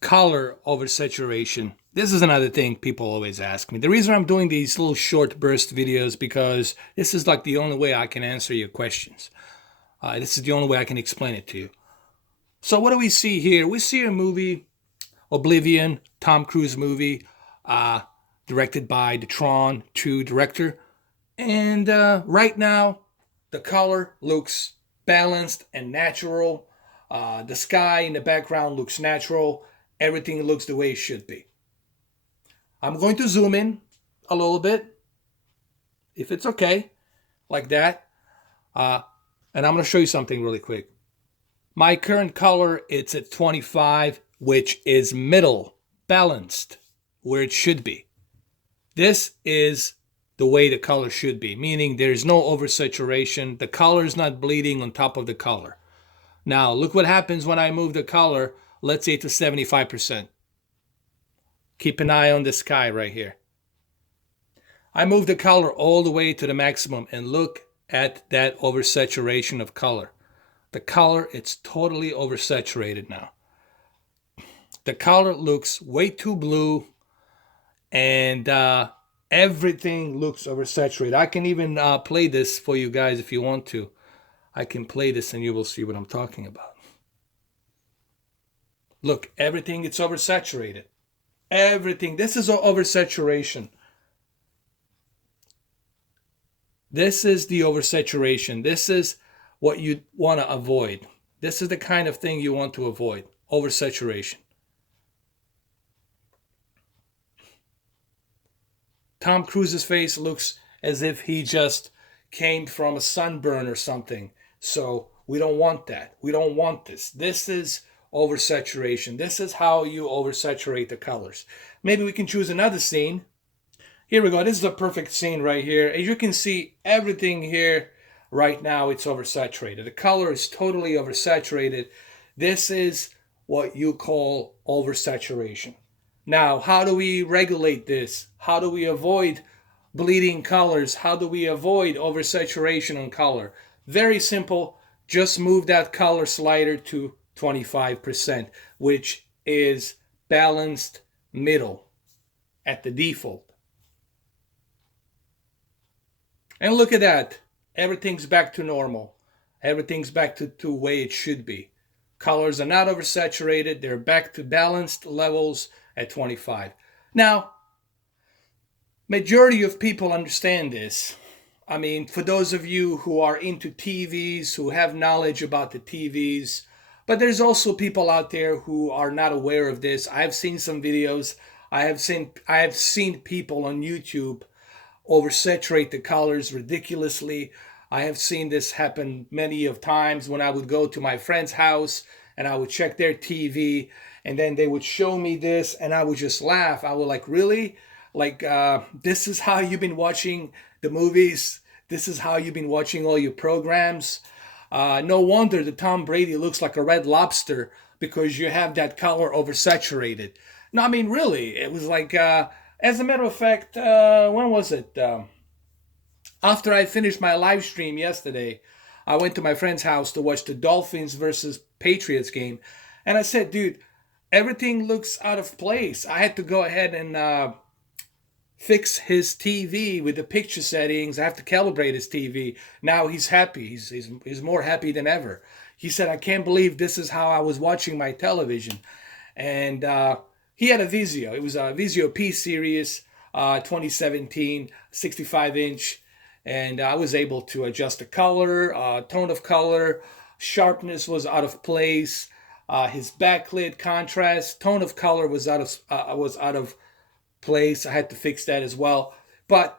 Color oversaturation. This is another thing people always ask me. The reason I'm doing these little short burst videos because this is like the only way I can answer your questions. This is the only way I can explain it to you. So what do we see here? We see a movie, Oblivion, Tom Cruise movie, uh, directed by the Tron 2 director. And right now, the color looks balanced and natural. The sky in the background looks natural. Everything looks the way it should be. I'm going to zoom in a little bit, if it's okay, like that. Uh, and I'm going to show you something really quick. My current color, it's at 25, which is middle, balanced, where it should be. This is the way the color should be, meaning there's no oversaturation. The color is not bleeding on top of the color. Now, look what happens when I move the color, let's say to 75%. Keep an eye on the sky right here. I move the color all the way to the maximum and look at that oversaturation of color. The color, it's totally oversaturated now. The color looks way too blue and everything looks oversaturated. I can even play this for you guys if you want to. I can play this and you will see what I'm talking about. Look, everything, it's oversaturated. Everything. This is oversaturation. This is the oversaturation. This is what you want to avoid. This is the kind of thing you want to avoid. Oversaturation. Tom Cruise's face looks as if he just came from a sunburn or something. So we don't want that. We don't want this. This is oversaturation. This is how you oversaturate the colors. Maybe we can choose another scene. Here we go. This is a perfect scene right here. As you can see, everything here right now, it's oversaturated. The color is totally oversaturated. This is what you call oversaturation. Now, how do we regulate this? How do we avoid bleeding colors? How do we avoid oversaturation on color? Very simple. Just move that color slider to 25%, which is balanced middle at the default. And look at that. Everything's back to normal. Everything's back to the way it should be. Colors are not oversaturated. They're back to balanced levels at 25. Now, majority of people understand this. I mean, for those of you who are into TVs, who have knowledge about the TVs, but there's also people out there who are not aware of this. I've seen some videos. I have seen people on YouTube oversaturate the colors ridiculously. I have seen this happen many of times when I would go to my friend's house and I would check their TV and then they would show me this and I would just laugh. I would like, really? Like, this is how you've been watching the movies? This is how you've been watching all your programs? No wonder the Tom Brady looks like a red lobster because you have that color oversaturated. No, I mean, really, it was like, as a matter of fact, when was it? After I finished my live stream yesterday, I went to my friend's house to watch the Dolphins versus Patriots game. And I said, dude, everything looks out of place. I had to go ahead and fix his TV with the picture settings. I have to calibrate his TV. Now he's happy. He's more happy than ever. He said, I can't believe this is how I was watching my television. And he had a Vizio. It was a Vizio P Series 2017, 65-inch. And I was able to adjust the color, tone of color, sharpness was out of place. His backlit contrast, tone of color was out of place. I had to fix that as well. But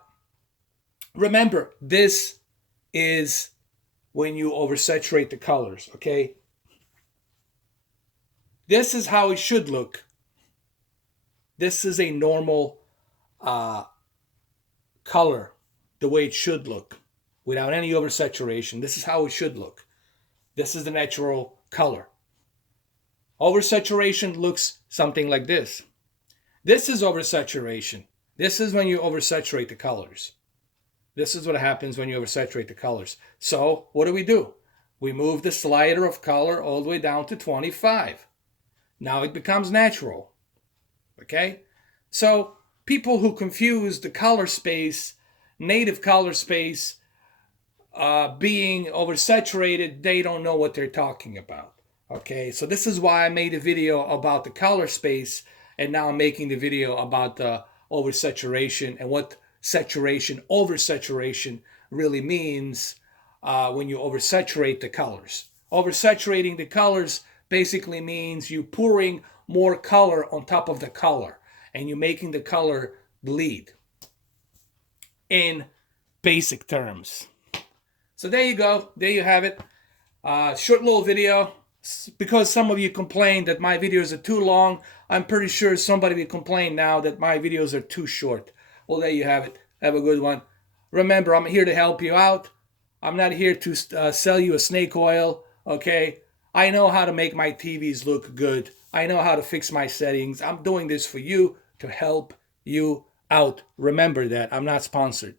remember, this is when you oversaturate the colors, okay? This is how it should look. This is a normal color, the way it should look, without any oversaturation. This is how it should look. This is the natural color. Oversaturation looks something like this. This is oversaturation. This is when you oversaturate the colors. This is what happens when you oversaturate the colors. So what do? We move the slider of color all the way down to 25. Now it becomes natural. Okay? So people who confuse the color space, native color space, being oversaturated, they don't know what they're talking about. Okay, so this is why I made a video about the color space, and now I'm making the video about the oversaturation and what saturation, oversaturation really means when you oversaturate the colors. Oversaturating the colors basically means you pouring more color on top of the color and you're making the color bleed in basic terms. So there you go. There you have it. Short little video. Because some of you complained that my videos are too long, I'm pretty sure somebody will complain now that my videos are too short. Well, there you have it. Have a good one. Remember, I'm here to help you out. I'm not here to sell you a snake oil, okay? I know how to make my TVs look good. I know how to fix my settings. I'm doing this for you to help you out. Remember that. I'm not sponsored.